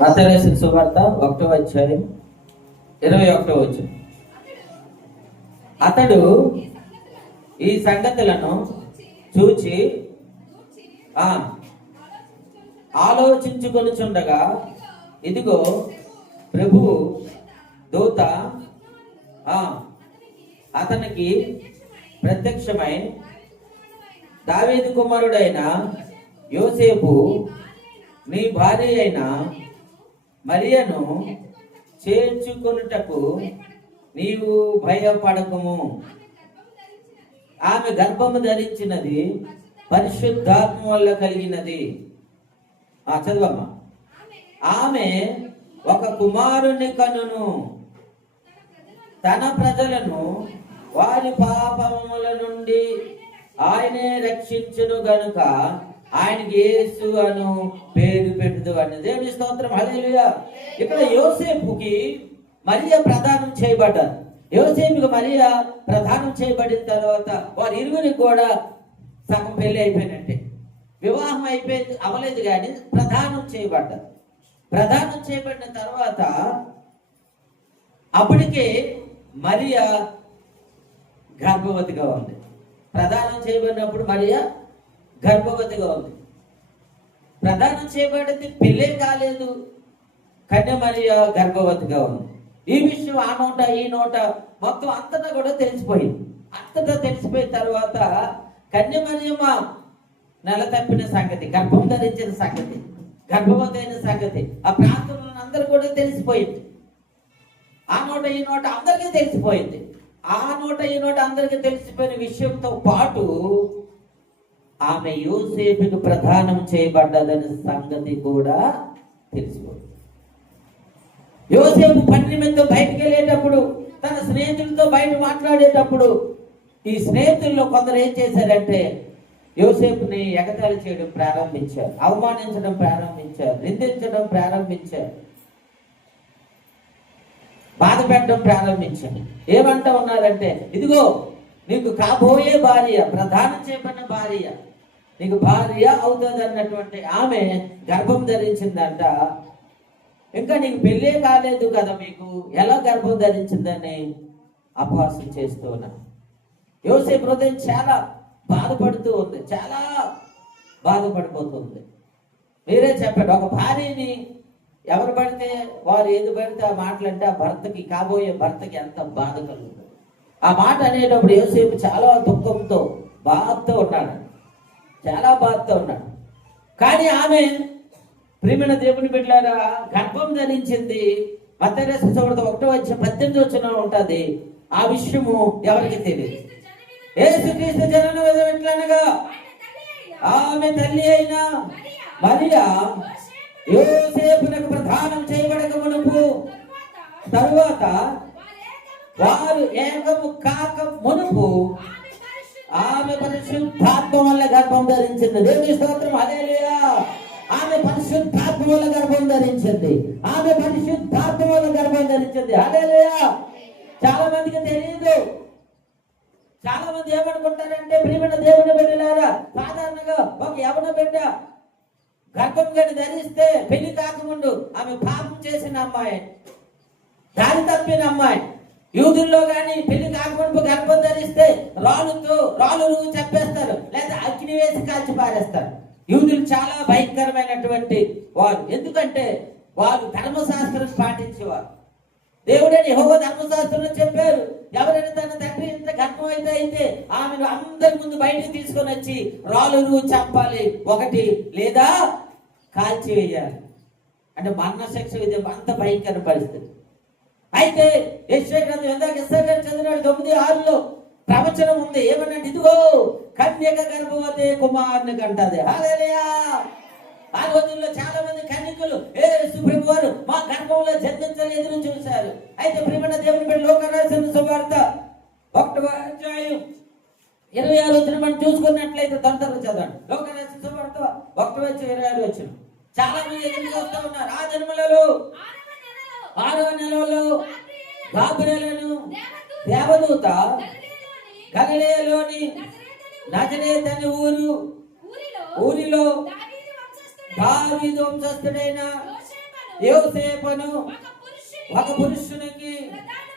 మతరేసిన సువార్త ఒకటో అధ్యాయం ఇరవై ఒకటో వచ్చు అతడు ఈ సంగతులను చూచి ఆ ఇదిగో ప్రభువు దూత ఆ అతనికి ప్రత్యక్షమై దావేది కుమారుడైన యోసేపు నీ భార్య అయిన మరియను చేర్చుకొనుటకు నీవు భయపడకము. ఆమె గర్భము ధరించినది పరిశుద్ధాత్మ వల్ల కలిగినది. ఆ చదవమ్మా. ఆమె ఒక కుమారుని కనును. తన ప్రజలను వారి పాపముల నుండి ఆయనే రక్షించును గనుక ఆయనకి యేసు అను పేరు పెట్టుదు అని దేవుని స్తోత్రం. హలేలుయా ఇక్కడ యోసేపుకి మరియ ప్రదానం చేయబడ్డారు. యోసేపుకి మరియ ప్రదానం చేయబడిన తర్వాత వారి ఇరువురికి కూడా సగం పెళ్ళి అయిపోయినట్టే. వివాహం అయిపోయింది అవలేదు కానీ ప్రధానం చేయబడ్డారు. ప్రధానం చేయబడిన తర్వాత అప్పటికే మరియ గర్భవతిగా ఉంది. ప్రదానం చేయబడినప్పుడు మరియా గర్భవతిగా ఉంది. ప్రధానం చేయబడింది పెళ్ళే కాలేదు కన్య మరియ గర్భవతిగా ఉంది. ఈ విషయం ఆ నోట ఈ నోట మొత్తం అంతటా కూడా తెలిసిపోయింది. అంతటా తెలిసిపోయిన తర్వాత కన్య మరియమ్మ నెల తప్పిన సంగతి గర్భం ధరించిన సంగతి గర్భవతి అయిన సంగతి ఆ ప్రాంతంలో అందరూ కూడా తెలిసిపోయింది. ఆ నోట ఈ నోట అందరికీ తెలిసిపోయింది. ఆ నోట ఈ నోట అందరికీ తెలిసిపోయిన విషయంతో పాటు ఆమె యూసేపుకు ప్రధానం చేయబడ్డదని సంగతి కూడా తెలిసిపోయింది యోసేపు పని నిమిత్తం బయటికి వెళ్ళేటప్పుడు తన స్నేహితులతో బయట మాట్లాడేటప్పుడు ఈ స్నేహితుల్లో కొందరు ఏం చేశారంటే యోసేపుని ఎగతాళి చేయడం ప్రారంభించారు అవమానించడం ప్రారంభించారు నిందించడం ప్రారంభించారు బాధ పెట్టడం ప్రారంభించారు. ఏమంటా ఉన్నారంటే ఇదిగో నీకు కాబోయే భార్య ప్రధానం చేయబడిన భార్య నీకు భార్య అవుతుంది అన్నటువంటి ఆమె గర్భం ధరించిందంట. ఇంకా నీకు పెళ్ళే కాలేదు కదా మీకు. ఎలా గర్భం ధరించిందని అపహాసం చేస్తూ ఉన్నా. యోసేపు హృదయం చాలా బాధపడుతూ ఉంది. చాలా బాధపడిపోతుంది. మీరే చెప్పండి ఒక భార్యని ఎవరు పడితే వారు ఏది పడితే ఆ మాటలంటే ఆ భర్తకి కాబోయే భర్తకి ఎంత బాధ కలుగుతుంది. ఆ మాట అనేటప్పుడు యోసేపు చాలా దుఃఖంతో బాధతో ఉన్నాడు. చాలా బాధతో ఉన్నాడు. కానీ ఆమె ప్రేమిన దేవుని బిడ్డారా గర్భం ధరించింది. మత్తరేసు చదువుతా ఒకటో వచ్చి పద్దెనిమిది వచ్చిన ఉంటుంది. ఆ విషయము ఎవరికి తెలియదు. ఏసుక్రీస్తు జనన ఎట్లనగా? ఆమె తల్లి అయిన మరియా యోసేపునకు ప్రధానం చేయబడక మునుపు తరువాత వారు ఏకము కాక మునుపు ఆమె పరిశుద్ధాత్మ వల్ల గర్భం ధరించింది. దేవుని స్తోత్రం లేదా ఆమె పరిశుద్ధాత్మ వల్ల గర్భం ధరించింది. ఆమె పరిశుద్ధాత్మ వల్ల గర్భం ధరించింది. హల్లెలూయా చాలా మందికి తెలియదు చాలా మంది ఏమనుకుంటారంటే ప్రియమైన దేవుని బిడ్డలారా సాధారణంగా ఒక యవన బిడ్డ గర్భం గడి ధరిస్తే పెళ్ళి కాకముందు ఆమె పాపం చేసిన అమ్మాయి దారి తప్పిన అమ్మాయి యూదుల్లో కానీ పెళ్ళి కాకుండా గర్భం ధరిస్తే రాళ్ళుతో రాళ్ళు చెప్పేస్తారు లేదా అగ్ని వేసి కాల్చి పారేస్తారు. యూదులు చాలా భయంకరమైనటువంటి వారు. ఎందుకంటే వారు ధర్మశాస్త్రం పాటించేవారు. దేవుడని యెహోవా ధర్మశాస్త్రంలో చెప్పారు ఎవరైనా తన తండ్రి ఇంత గర్భం అయితే అయితే ఆమెను అందరి ముందు బయటకు తీసుకొని వచ్చి రాళ్ళు చంపాలి. ఒకటి లేదా కాల్చి వేయాలి అంటే మరణ శిక్ష విధి అంత భయంకర పరిస్థితి. అయితే యశ్వ గ్రంథం ఎందాక ఎస్ఐ గారు తొమ్మిది ఆరులో. ప్రవచనం ఉంది. ఏమన్నా ఇదిగో కన్యక గర్భవతి కుమారుని కంటది. హల్లెలూయా! ఆ రోజుల్లో చాలా మంది కన్యకులు ఏ సుప్రీం వారు మా గర్భంలో జన్మించలేదు చూశారు. అయితే ప్రేమణ దేవుని బిడ్డ లోకరాశన సువార్త ఒకటి అధ్యాయం ఇరవై ఆరు వచ్చిన మనం చూసుకున్నట్లయితే తొందరగా చదవండి. లోకరాశన సువార్త ఒకటి వచ్చి ఇరవై ఆరు వచ్చిన. చాలా మంది ఎదురు చూస్తూ ఉన్నారు. ఆ జన్మలలో ఆరవ నెలలో గాబ్రియలను దేవదూత గలిలేలోని నజరేతని ఊరు ఊరిలో దావీదు వంశస్థుడైన యోసేపును ఒక ఒక పురుషునికి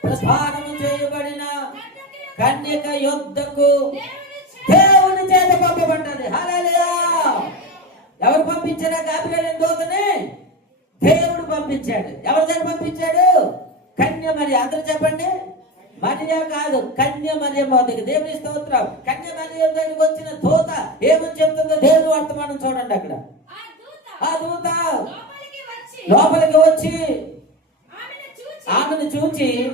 ప్రధానము చేయబడిన కన్యక యుద్ధకు దేవుని చేత పంపబడ్డది. హల్లెలూయా! ఎవరు పంపించారా గాబ్రియల్ దూతని? దేవుడు పంపించాడు. ఎవరి దగ్గర పంపించాడు? కన్య మరి అందరూ చెప్పండి. మరియా కాదు కన్య మరియ దగ్గర దేవుని స్తోత్రం. కన్య మరియ దగ్గరికి వచ్చిన దూత ఏమని చెప్తుందో దేవుని వర్తమానం చూడండి అక్కడ. ఆ దూత లోపలికి వచ్చి ఆమెను చూచి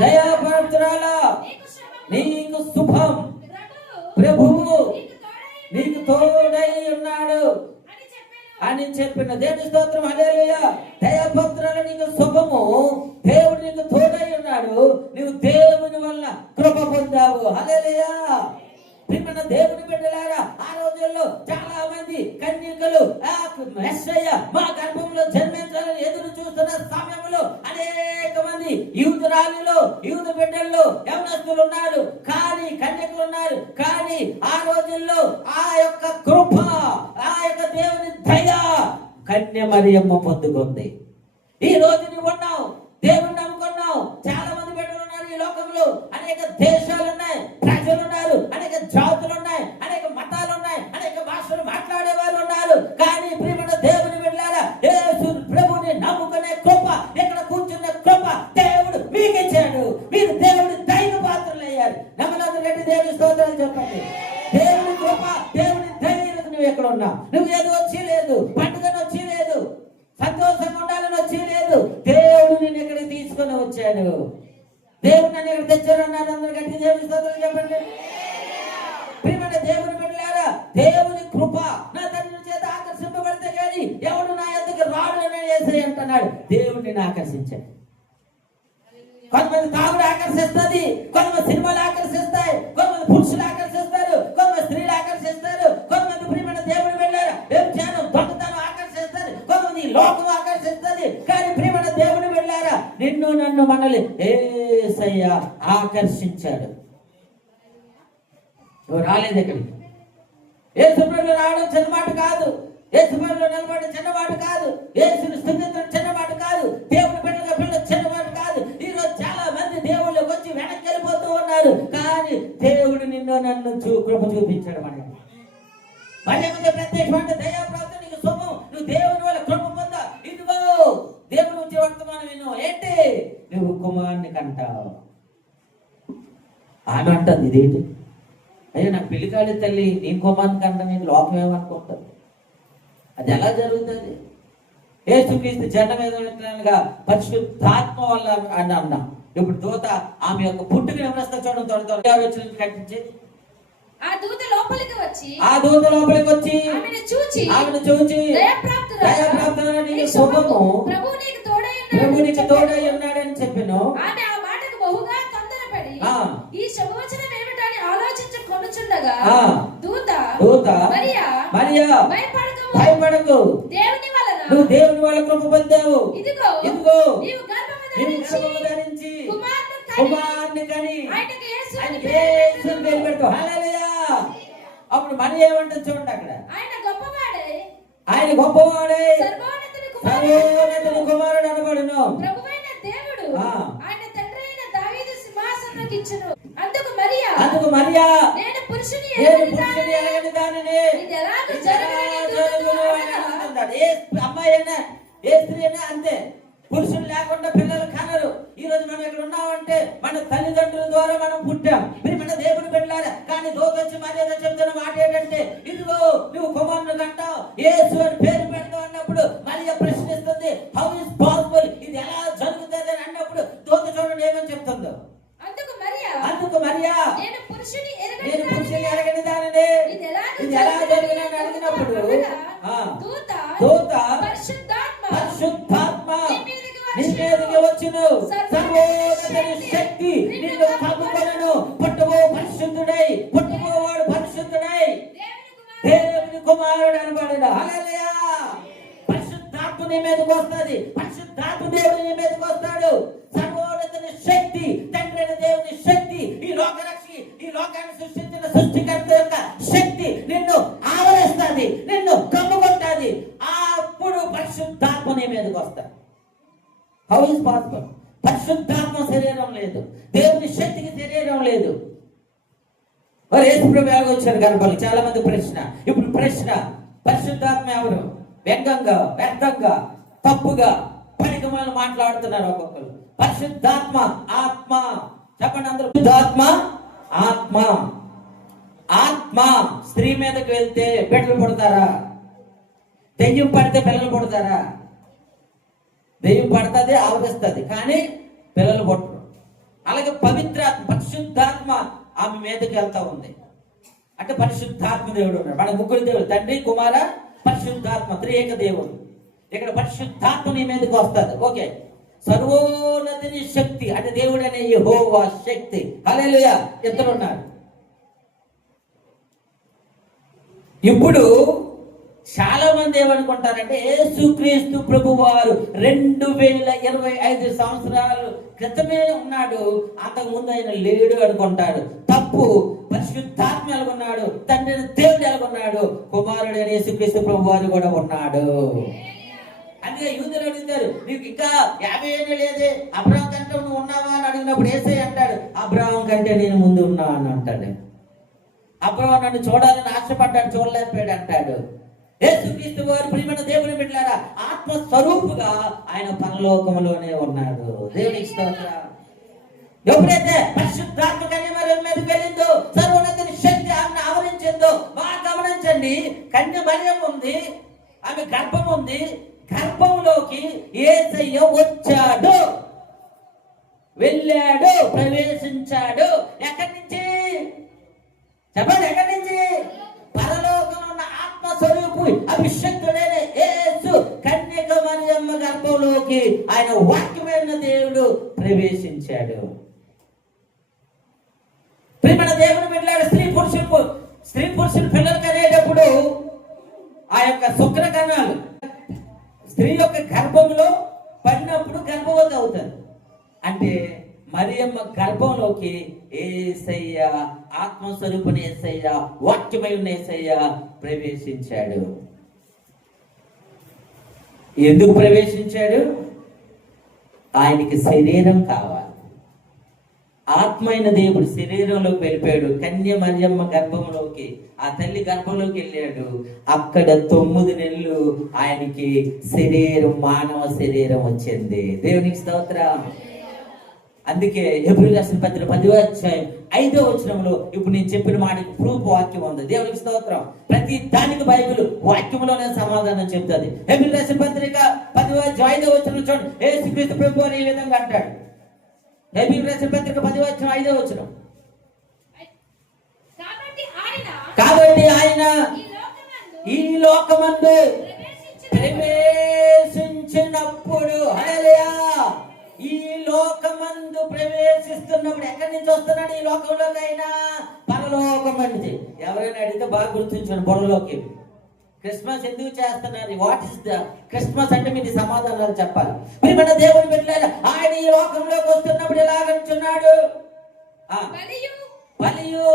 దయాపడుతురాలా నీకు శుభం. ప్రభువు నీకు తోడై ఉన్నాడు. అని చెప్పిన దేవుని స్తోత్రం హల్లెలూయా. దయాపత్రాలు నీకు శుభము. దేవుడు నీకు తోడై ఉన్నాడు. నీవు దేవుని వల్ల కృప పొందావు. హల్లెలూయా. ప్రియమైన దేవుని బిడ్డలారా. ఆ రోజుల్లో చాలా మంది కన్యకలు మెస్సయ్య మా గర్భంలో జన్మించాలని ఎదురు చూస్తున్న సమయంలో అనేక మంది యూదురాలిలో యూదు బిడ్డల్లో యవనస్తులు ఉన్నారు. కానీ కన్యకులు ఉన్నారు. కానీ ఆ రోజుల్లో ఆ యొక్క కృప ఆ యొక్క దేవుని దయ కన్య మరియమ్మ పొందుకుంది. ఈ రోజు నువ్వు ఉన్నావు. దేవుని నమ్ముకున్నావు. చాలా మంది అనేక దేశాలు ఉన్నాయి ప్రజలు ఉన్నారు అనేక జాతులు కొంతమంది సినిమాలు ఆకర్షిస్తాయి కొంతమంది పురుషులు ఆకర్షిస్తారు కొంతమంది స్త్రీలు ఆకర్షిస్తారు కొంతమంది ప్రియమైన దేవుడు వెళ్ళారు వ్యభిచారం దొంగతనం ఆకర్షిస్తారు కొంతమంది లోకం ఆకర్షిస్తుంది. కానీ ప్రియమైన దేవుడు వెళ్ళారా నిన్ను నన్ను మనల్ని ఏసయ్య ఆకర్షించాడు. నువ్వు రాలేదు ఇక్కడికి? ఏ సుబ్రహ్మణ్యం రావడం చిన్నమాట కాదు. ఏ సుబ్రహ్మణ్యం నిలబడడం చిన్నమాట కాదు. ఏ స్థుతించడం చిన్నమాట కాదు. దేవుని బిడ్డగా పిల్లలు ఉన్నారు కానీ దేవుడు నిన్ను నన్ను చూ కృప చూపించాడు మన మర్యాద ప్రత్యక్షమైన దయా ప్రాప్తి నీకు సొమ్ము. నువ్వు దేవుని వల్ల కృప పొందా. ఇదిగో దేవుని వచ్చే వర్తమానం విను. ఏంటి? నువ్వు కుమారుని కంటావు. ఆమె అంటుంది ఇదేంటి? అయ్యో నాకు పెళ్ళి తల్లి. నీ కుమారుని కంట నేను లోకం ఏమనుకుంటుంది? అది ఎలా జరుగుతుంది? ఏసుక్రీస్తు జెండ మీద పెట్టినగా పరిశుద్ధాత్మ వల్ల అని అన్నాం ఇప్పుడు దూత ఆమె యొక్క పుట్టుక వివరిస్తా చూడడం త్వర త్వరగా ఎవరు వచ్చిన కట్టించి ఆ దూత లోపలికి వచ్చి ఆ దూత లోపలికి వచ్చి ఆమెను చూచి ఆమెను చూచి దయాప్రాప్తురాలా, దయాప్రాప్తురాలా, శుభము. ప్రభు నీకు తోడై ఉన్నాడు ప్రభు అని నీకు చెప్పాను. తోడై ఉన్నాడని చెప్పాను ఆమె ఆ మాటకు బహుగా తొందరపడి. ఈ శుభవచనం ఏమిటని ఆలోచించి కొనుచుండగా. దూత దూత మరియా మరియా భయపడకము భయపడకు దేవుని వలన నువ్వు దేవుని వాళ్ళ కృప పొందావు ఇదిగో ఇదిగో నీవు గర్భము ధరించి కుమారుని కని యేసు పేరు హల్లెలూయా. అప్పుడు మరి ఏమంటుంది చూడండి అక్కడ. ఆయన గొప్పవాడే. ఆయన గొప్పవాడే. సర్వోన్నతుని కుమారుడు. అనబడును. ప్రభువైన దేవుడు. ఆ. ఆయన తండ్రి అయిన దావీదు సింహాసనంకి ఇచ్చును. అందుకు మరియా. అందుకు మరియా. నేను పురుషుని నేను ఎరుగని పురుషుని దానిని. ఎరగని దానిని. ఇది ఎలాగ ఇది ఎలా జరుగునని జరుగును అని దూతతో అనుకుంటాడు. ఏ అమ్మాయి అయినా ఏ స్త్రీ అయినా అంతే. పురుషులు లేకుండా పిల్లలు కనరు. ఈ రోజు మనం ఇక్కడ ఉన్నామంటే మన తల్లిదండ్రుల ద్వారా మనం పుట్టాం. మీరు మన దేవుని పెట్టారా కానీ దోకొచ్చి మర్యాద చెప్తున్న మాట ఏంటంటే ఇదిగో నువ్వు కుమారుడు కంటావు యేసు అని పేరు వస్తారు హౌ ఇస్ పాసిబుల్ పరిశుద్ధాత్మ శరీరం లేదు. దేవుని శక్తికి శరీరం లేదు. మరి ఏసు ఎలాగ వచ్చారు గర్భాలు చాలా మంది ప్రశ్న. ఇప్పుడు ప్రశ్న పరిశుద్ధాత్మ ఎవరు? వ్యంగంగా వ్యర్థంగా తప్పుగా పనికమాలు మాట్లాడుతున్నారు ఒక్కొక్కరు. పరిశుద్ధాత్మ ఆత్మ. చెప్పండి అందరూ. పరిశుద్ధాత్మ ఆత్మ. ఆత్మ స్త్రీ మీదకి వెళ్తే బిడ్డలు పుడతారా? దెయ్యం పడితే పిల్లలు పుడతారా? దెయ్యం పడుతుంది ఆవరిస్తుంది. కానీ పిల్లలు కొట్టరు అలాగే పవిత్ర పరిశుద్ధాత్మ ఆమె మీదకి వెళ్తా ఉంది. అంటే పరిశుద్ధాత్మ దేవుడు ఉన్నాడు. మన ముగ్గురు దేవుడు తండ్రి కుమార పరిశుద్ధాత్మ త్రియేక దేవుడు. ఇక్కడ పరిశుద్ధాత్మ నీ మీదకి వస్తుంది. ఓకే. సర్వోన్నతిని శక్తి అంటే దేవుడు అనే యహోవా శక్తి. హల్లెలూయ. ఇద్దరు ఉన్నారు? ఇప్పుడు చాలా మంది ఏమనుకుంటారంటే యేసుక్రీస్తు ప్రభు వారు రెండు వేల ఇరవై ఐదు సంవత్సరాలు క్రితమే ఉన్నాడు అంతకు ముందు ఆయన లేడు అనుకుంటారు. తప్పు. పరిశుద్ధాత్మ ఎలాగొన్నాడు? తండ్రి దేవుడు ఎలాగొన్నాడు? కుమారుడు అని యేసుక్రీస్తు ప్రభు వారు కూడా ఉన్నాడు. అందుకే యూదులు అడుగుతారు నీకు ఇంకా యాభై ఏళ్ళు లేదే. అబ్రాహం కంటే నువ్వు ఉన్నావా? అని అడిగినప్పుడు ఏసై అంటాడు అబ్రాహం కంటే నేను ముందు ఉన్నా అని అంటాడు. అబ్రాహం నన్ను చూడాలని ఆశపడ్డాడు చూడలేకపోయాడు అంటాడు. యేసుక్రీస్తు వారు ప్రియమైన దేవుని బిడ్డలారా ఆత్మ స్వరూపుగా ఆయన పరలోకంలోనే ఉన్నాడు. దేవునికి స్తోత్రం. ఎప్పుడైతే పరిశుద్ధాత్మ కన్యమరం మీద వెళ్ళిందో సర్వోన్నతిని శక్తి ఆమెను ఆవరించిందో బాగా గమనించండి కన్యమర్యం ఉంది ఆమె గర్భం ఉంది. గర్భంలోకి ఏసయ్య వచ్చాడు. వెళ్ళాడు ప్రవేశించాడు. ఎక్కడి నుంచి? చెప్పండి ఎక్కడి నుంచి? పరలోకంలో ఉన్న ఆత్మ స్వరూపం అభిషక్తుడైన యేసు కన్యక మరియమ్మ గర్భంలోకి ఆయన వాక్యమైన దేవుడు ప్రవేశించాడు. ప్రియమైన దేవుని బిడ్డలాడు స్త్రీ పురుషులు స్త్రీ పురుషులు పిల్లలు కనేటప్పుడు ఆ యొక్క శుక్ర కణాలు స్త్రీ యొక్క గర్భంలో పడినప్పుడు గర్భవతి అవుతుంది అంటే మరియమ్మ గర్భంలోకి ఏసయ్య ఆత్మస్వరూపుని ఏసయ్య వాక్యమై ఉన్న ఏసయ్య ప్రవేశించాడు. ఎందుకు ప్రవేశించాడు? ఆయనకి శరీరం కావాలి. ఆత్మైన దేవుడు శరీరంలోకి వెళ్ళిపోయాడు. కన్య మరియమ్మ గర్భంలోకి ఆ తల్లి గర్భంలోకి వెళ్ళాడు. అక్కడ తొమ్మిది నెలలు ఆయనకి శరీరం మానవ శరీరం వచ్చింది. దేవునికి స్తోత్రం. అందుకే ఎప్పుడు రాసిన పత్రిక పదివ అధ్యాయం ఐదో వచనంలో ఇప్పుడు నేను చెప్పిన మాటకి ప్రూఫ్ వాక్యం ఉంది. దేవునికి స్తోత్రం. ప్రతి దానికి బైబిల్ వాక్యంలోనే సమాధానం చెప్తుంది. ఎప్పుడు రాసిన పత్రిక పదివ అధ్యాయం ఐదో వచనం చూడండి. ఏ శ్రీకృష్ణ ప్రభు అని ఈ విధంగా అంటాడు. ఎబిల్ రాసిన పత్రిక పదివ అధ్యాయం ఐదో వచనం. కాబట్టి ఆయన ఈ లోకమందు లోకమందు ప్రవేశించిన ప్రవేశించినప్పుడు. హల్లెలూయా! ఈ లోకమందు ప్రవేశిస్తున్నప్పుడు ఎక్కడి నుంచి వస్తున్నాడు ఈ లోకంలోకి అయినా పరలోకం నుంచి ఎవరైనా అడిగితే బాగా గుర్తుంచాను బుర్రలోకి. క్రిస్మస్ ఎందుకు చేస్తున్నారు? వాట్ ఇస్ ద క్రిస్మస్ అంటే మీరు సమాధానాలు చెప్పాలి. ప్రియమైన దేవుని బిడ్డలారా ఆయన ఈ లోకంలోకి వస్తున్నప్పుడు ఎలాగంటున్నాడు బలియు.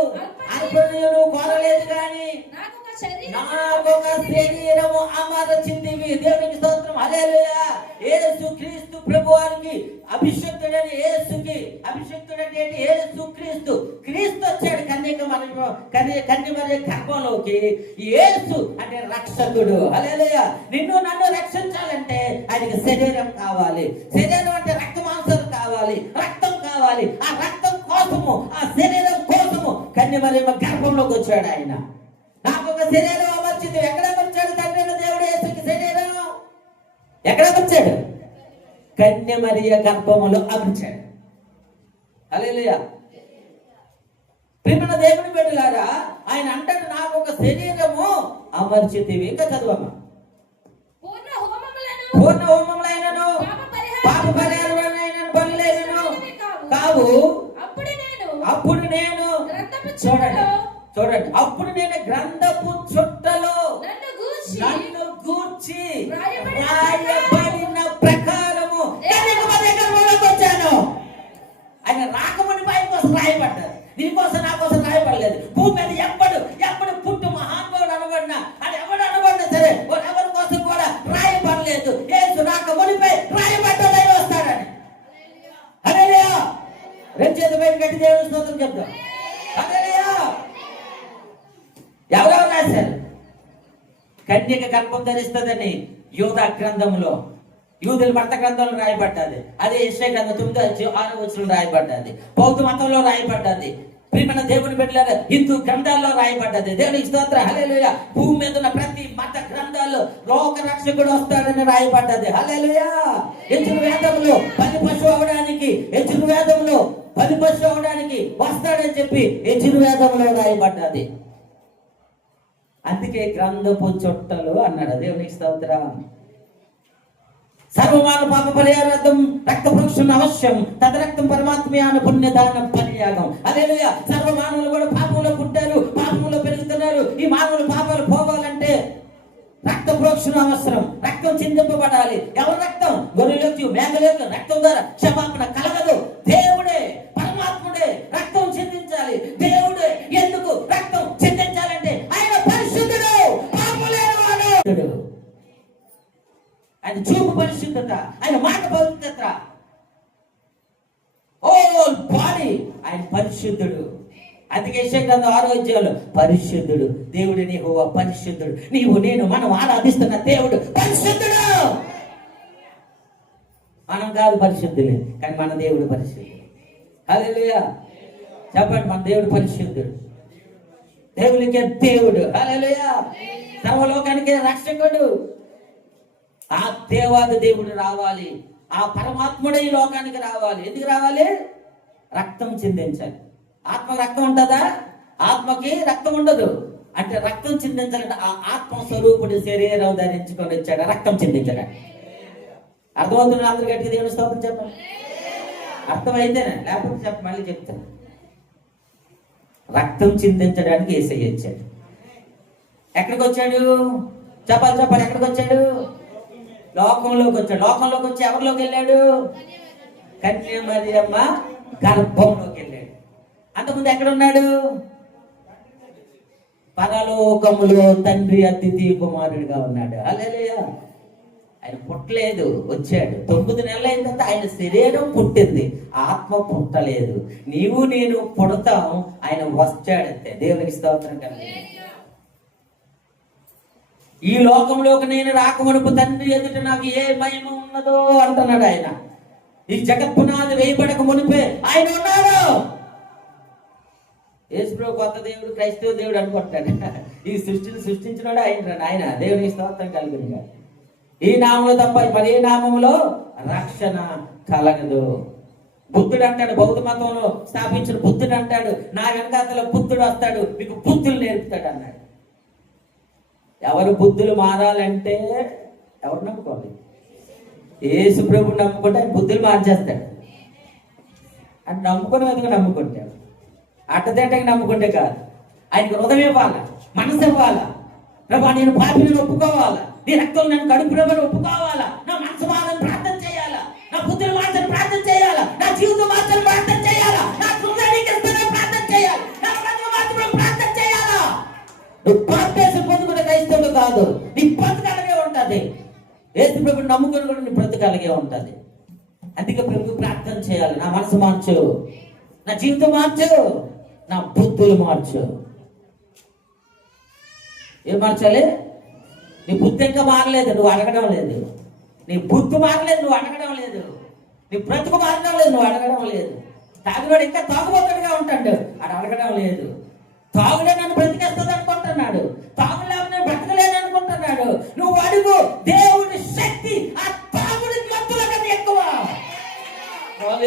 అర్పణలు కోరలేదు కానీ నాకు ఒక శరీరం. నాకు శరీరము అమరచిందివి దేవునికి స్తోత్రం. హల్లెలూయా. యేసు క్రీస్తు ప్రభువారికి అభిషక్తుడని యేసుకి అభిషక్తుడని యేసు క్రీస్తు. క్రీస్తు వచ్చాడు కన్యక మన కన్య కన్య మరి గర్భంలోకి. యేసు అంటే రక్షకుడు. హల్లెలూయా. నిన్ను నన్ను రక్షించాలంటే ఆయనకి శరీరం కావాలి. శరీరం అంటే రక్త మాంసం కావాలి. రక్తం కావాలి. ఆ రక్తం కోసము ఆ శరీరం కోసము కన్య మరి గర్భంలోకి వచ్చాడు ఆయన. ఒక శరీరం అమర్చింది. ఎక్కడ అమర్చాడు? తండ్రి దేవుడు యేసుకి శరీరం. ఎక్కడ అమర్చాడు? కన్య మరియ గర్భములో అమర్చాడు. అలేలుయా ప్రియమైన దేవుని బిడ్డలారా ఆయన అంటాడు నాకు ఒక శరీరము అమర్చితివి. ఇంకా చదవమ్మా. పూర్ణ హోమములను పూర్ణ హోమములైనను పాప పాప పరిహారం పరిహారములైన పనులైనను కావు. అప్పుడు నేను అప్పుడు నేను గ్రంథపు చూడండి చూడండి. అప్పుడు నేను గ్రంథపు చుట్టలో నన్ను గూర్చి రాయబడిన ప్రకారము వచ్చాను. ఆయన రాకముని పై కోసం రాయబడ్డారు నీ కోసం నా కోసం రాయబడలేదు. భూమి మీద ఎప్పుడు గర్భం ధరిస్తుందని యూద గ్రంథంలో యూదుల మత గ్రంథంలో రాయబడ్డది. అదే యశ్వ గ్రంథం తొమ్మిది ఆరో వచ్చిన రాయబడ్డది. బౌద్ధ మతంలో రాయబడ్డది. ప్రియమైన దేవుని బిడ్డలారా హిందూ గ్రంథాల్లో రాయబడ్డది. దేవుని స్తోత్ర. హలేలుయ భూమి మీద ఉన్న ప్రతి మత గ్రంథాల్లో లోక రక్షకుడు వస్తాడని రాయబడ్డది. హలేలుయ ఎచ్చిన వేదంలో పది పశువు అవడానికి ఎచ్చిన వేదంలో పది పశువు అవడానికి వస్తాడని చెప్పి ఎచ్చిన వేదంలో రాయబడ్డది. అందుకే గ్రంథపు చుట్టలు అన్నాడు. దేవునికి స్తోత్రం. సర్వమాన పాప పరిహారార్థం రక్త పురుషుని అవశ్యం తదరక్తం పరమాత్మయాన పుణ్యదానం పరియాగం అదేలుయ సర్వమానవులు కూడా పాపంలో పుట్టారు పాపంలో పెరుగుతున్నారు. ఈ మానవులు పాపాలు పోవాలంటే రక్త ప్రోక్షణ అవసరం. రక్తం చిందింపబడాలి. ఎవరి రక్తం? గొర్రెలకు మేకలకు. రక్తం ద్వారా క్షమాపణ కలగదు. దేవుడే పరమాత్ముడే రక్తం చిందించాలి. దేవుడే ఎందుకు ఆయన చూపు పరిశుద్ధత ఆయన మాట పవిత్రత ఓ బాడీ ఆయన పరిశుద్ధుడు. అందుకే గ్రంథం ఆరోగ్యాలు పరిశుద్ధుడు దేవుడు నీవు పరిశుద్ధుడు. నీవు నేను మనం ఆరాధిస్తున్న దేవుడు పరిశుద్ధుడు. మనం కాదు పరిశుద్ధులే కానీ మన దేవుడు పరిశుద్ధుడు. హల్లెలూయా చెప్పండి మన దేవుడు పరిశుద్ధుడు. దేవునికే దేవుడు. హల్లెలూయా సర్వలోకానికి రక్షకుడు. ఆ దేవాది దేవుడు రావాలి. ఆ పరమాత్ముడే ఈ లోకానికి రావాలి. ఎందుకు రావాలి? రక్తం చిందించాలి. ఆత్మ రక్తం ఉంటుందా? ఆత్మకి రక్తం ఉండదు. అంటే రక్తం చిందించాలంటే ఆ ఆత్మ స్వరూపుడి శరీరం ధరించుకొని వచ్చాడు. రక్తం చిందించాడు. అర్థమవుతుంది అందరు గట్టిగా దేవుని స్తోత్రం చెప్పండి? అర్థమైతేనే లేకపోతే చెప్ప మళ్ళీ చెప్తాను రక్తం చిందించడానికి ఏసై వచ్చాడు. ఎక్కడికి వచ్చాడు? చెప్పాలి చెప్పాలి. ఎక్కడికి వచ్చాడు? లోకంలోకి వచ్చాడు లోకంలోకి వచ్చి ఎవరిలోకి వెళ్ళాడు? కన్యామరియమ్మ గర్భంలోకి వెళ్ళాడు అంతకుముందు ఎక్కడ ఉన్నాడు పరలోకములో తండ్రి అతిథి కుమారుడిగా ఉన్నాడు. అలేలేయా ఆయన పుట్టలేదు వచ్చాడు. తొమ్మిది నెలల అయిన తర్వాత ఆయన శరీరం పుట్టింది. ఆత్మ పుట్టలేదు. నీవు నేను పుడతాం. ఆయన వచ్చాడంతే దేవునికి స్తోత్రం కలిగింది ఈ లోకంలోకి నేను రాకమునుపు తండ్రి ఎదుట నాకు ఏ మహిమ ఉన్నదో అంటున్నాడు ఆయన. ఈ జగత్పునాది వేయబడక మునిపే ఆయన ఉన్నాడు. యేసుప్రభు కొత్త దేవుడు క్రైస్తవ దేవుడు అనుకుంటాడు. ఈ సృష్టిని సృష్టించినాడు ఆయన ఆయన దేవునికి స్తోత్రం కలిగింది ఈ నామంలో తప్ప మరి ఏ నామంలో రక్షణ కలగదు. బుద్ధుడు అంటాడు బౌద్ధ మతంలో స్థాపించిన బుద్ధుడు అంటాడు నా వెనకాతలో బుద్ధుడు వస్తాడు మీకు బుద్ధులు నేర్పుతాడు అన్నాడు. ఎవరు బుద్ధులు మారాలంటే ఎవరు నమ్ముకోవాలి? ఏసు ప్రభు నమ్ముకుంటే ఆయన బుద్ధులు మార్చేస్తాడు. అని నమ్ముకుని ఎందుకు నమ్ముకుంటాడు అట్టదేటకి నమ్ముకుంటే కాదు. ఆయనకు హృదయం ఇవ్వాలా? మనసు ఇవ్వాలా? ప్రభా నేను పాపిని ఒప్పుకోవాలా? నీ రక్తం నన్ను కడుపులోమని ఒప్పుకోవాలా? నా మనసు మాత్రం ప్రార్థన చేయాలా? నా బుద్ధులు మాత్రం ప్రార్థన చేయాలా? నా జీవితం మాత్రం ప్రార్థన చేయాలా? నా హృదయానికి ప్రార్థన చేయాలి? నా బ్రతుకు ప్రార్థన చేయాలా? నువ్వు బాప్తీసం కాదు. నీ బ్రతకాలగే ఉంటుంది. ఏసు ప్రభు నమ్ముకొని కూడా నీ బ్రతకాలగే ఉంటుంది. అందుకే ప్రభు ప్రార్థన చేయాలి. నా మనసు మార్చు. నా జీవితం మార్చు. నా బుద్ధులు మార్చు. ఏం మార్చాలి? నీ బుద్ధి ఇంకా మారలేదు. నువ్వు అడగడం లేదు. నీ బుద్ధి మారలేదు. నువ్వు అడగడం లేదు. నీ బ్రతుకు మారడం లేదు. నువ్వు అడగడం లేదు. తాగువాడు ఇంకా తాగుబోతుడిగా ఉంటాడు. అది అడగడం లేదు. తాగుడే నన్ను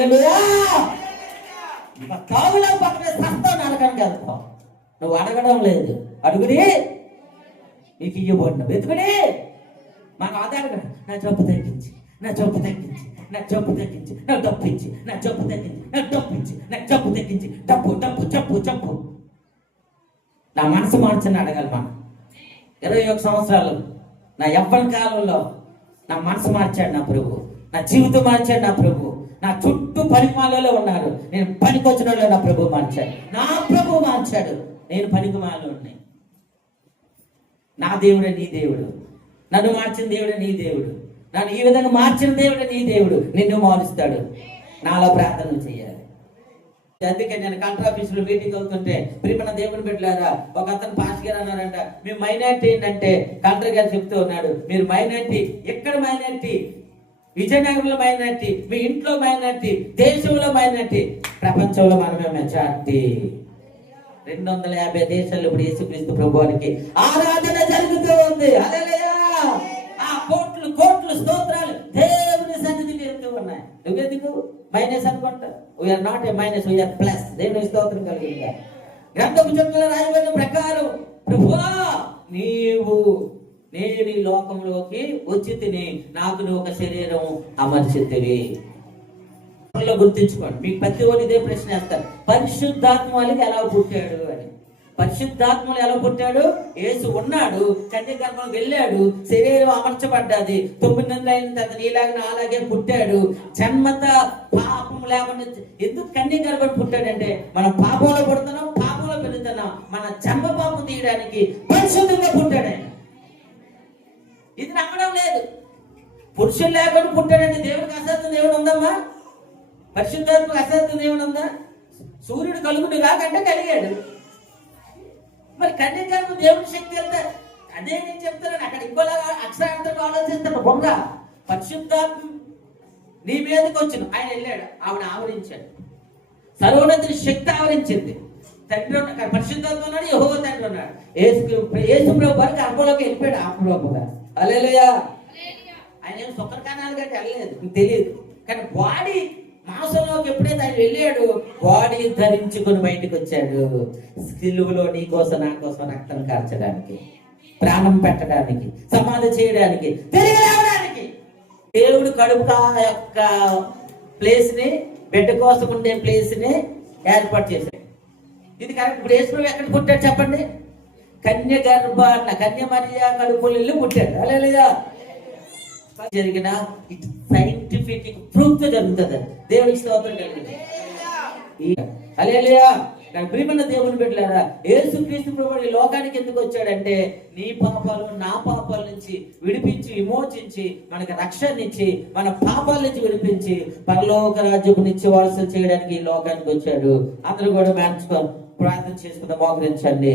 కావుల పక్కనే తాగులో పక్కన సస్తా నరకానికి వెళ్తావు నువ్వు అడగడం లేదు. అడుగుడి నీకు ఇవ్వబడిన వెతుకుడి మాకు ఆధారం నా జబ్బు తగ్గించి నా జబ్బు తగ్గించి నా జబ్బు తగ్గించి నా డబ్బు ఇచ్చి నా జబ్బు తగ్గించి నా డబ్బు ఇచ్చి నా జబ్బు తగ్గించి డబ్బు డబ్బు జబ్బు జబ్బు. నా మనసు మార్చని అడగాలి మనం. ఇరవై ఒక సంవత్సరాలు. నా యవ్వన కాలంలో నా మనసు మార్చాడు నా ప్రభు. నా జీవితం మార్చాడు నా ప్రభు. నా చుట్టూ పనిమాలలో ఉన్నారు. నేను పనికొచ్చిన వాళ్ళు నా ప్రభు మార్చాడు. నా ప్రభు మార్చాడు. నేను పనికి ఉన్నాయి నా దేవుడే నీ దేవుడు. నన్ను మార్చిన దేవుడే నీ దేవుడు. నన్ను ఈ విధంగా మార్చిన దేవుడే నీ దేవుడు. నిన్ను మారుస్తాడు. నాలో ప్రార్థన చేయాలి. అందుకే నేను కలెక్టర్ ఆఫీసులో మీటింగ్ అవుతుంటే ప్రియమణ దేవుని పెట్టలేరా ఒక అతను పాస్ గారు అన్నారంట మీ మైనార్టీ ఏంటంటే కంట్రీ గారు చెప్తూ ఉన్నాడు మీరు మైనార్టీ ఎక్కడ మైనార్టీ విజయనగరంలో మైనార్టీ మీ ఇంట్లో మైనార్టీ దేశంలో మైనార్టీ ప్రపంచంలో మనమే మెజార్టీ రెండు వందల యాభై దేశాల్లో ఇప్పుడు యేసుక్రీస్తు ప్రభువానికి ఆరాధన జరుగుతూ ఉంది. ఆ కోట్లు కోట్లు స్తోత్రాలు దేవుని సన్నిధికి వెళ్తూ ఉన్నాయి. నువ్వెందుకు? మైనస్ అనుకుంటా. We are not a minus we are plus దేవుని స్తోత్రం కలిగిందా గ్రంథపు చుట్టూ రాయబడిన ప్రకారం ప్రభువా నీవు నేను ఈ లోకంలోకి వచ్చి తిని నాకు నువ్వు ఒక శరీరం అమర్చితివి లో గుర్తించుకోండి మీకు ప్రతి ఒక్కరు ఇదే ప్రశ్న వేస్తారు పరిశుద్ధాత్మ వాళ్ళకి ఎలా పుట్టాడు? అని. పరిశుద్ధాత్మలు ఎలా పుట్టాడు? యేసు ఉన్నాడు కన్య వెళ్ళాడు శరీరం అమర్చబడ్డది తొమ్మిది నెలలు అయిన తర్వాత నీలాగా అలాగే పుట్టాడు. జన్మత పాపం లేకుండా ఎందుకు కన్యకర్మని పుట్టాడంటే మన పాపంలో పుడుతున్నాం పాపంలో పెరుగుతున్నాం మన జన్మ పాపం తీయడానికి పరిశుద్ధంగా పుట్టాడు. ఆయన ఇది నమ్మడం లేదు. పురుషులు లేకుండా పుట్టాడండి దేవుడికి అసాధ్యం దేవుడు ఉందమ్మా? పరిశుద్ధాత్మకు అసాధ్యం దేవుడు ఉందా? సూర్యుడు కలుగుడు కాకంటే కలిగాడు. మరి కన్యగర్భం దేవుడి శక్తి ఎంత? అదే నేను చెప్తున్నాను. అక్కడ ఇంకోలాగా అక్షరార్థం ఆలోచిస్తాను బొంగ పరిశుద్ధాత్మ నీ మీదకి వచ్చిన ఆయన వెళ్ళాడు. ఆవిడ ఆవరించాడు. సర్వోన్నతిని శక్తి ఆవరించింది. తండ్రి ఉన్న- పరిశుద్ధాత్మ ఉన్నాడు యహో తండ్రి ఉన్నాడు. ఏసు ఏసు ప్రభు వారికి అర్భలోకి వెళ్ళిపోయాడు ఆత్మలోపుగా అలేలుయా ఆయన ఏం సుఖర కణాలు గట్టి వెళ్ళలేదు తెలియదు. కానీ బాడీ మాంసంలోకి ఎప్పుడైతే ఆయన వెళ్ళాడు బాడీ ధరించుకొని బయటకు వచ్చాడు. సిలువలో నీ కోసం నా కోసం రక్తం కార్చడానికి ప్రాణం పెట్టడానికి సమాధి చేయడానికి తిరిగి లేవడానికి. దేవుడు కడుపు యొక్క ప్లేస్ని బిడ్డ కోసం ఉండే ప్లేస్ని ఏర్పాటు చేశాడు. ఇది కరెక్ట్. ఇప్పుడు ఎక్కడ పుట్టాడు చెప్పండి? కన్య గర్భాన్న కన్య మరియా కడుపులు పుట్టాడు. అలా జరిగిన సైంటిఫిక్ ప్రూఫ్తో జరుగుతుంది దేవునికి స్తోత్రం కలిగింది ప్రియమైన దేవుని బిడ్డలారా యేసు క్రీస్తు ప్రభు ఈ లోకానికి ఎందుకు వచ్చాడంటే నీ పాపాలు నా పాపాల నుంచి విడిపించి విమోచించి మనకి రక్షణ ఇచ్చి మన పాపాల నుంచి విడిపించి పరలోక రాజ్యపు నిత్యవారసం చేయడానికి ఈ లోకానికి వచ్చాడు. అందరూ కూడా మ్యాన్చుకో ప్రార్థన చేసుకుందాం మోకరించండి.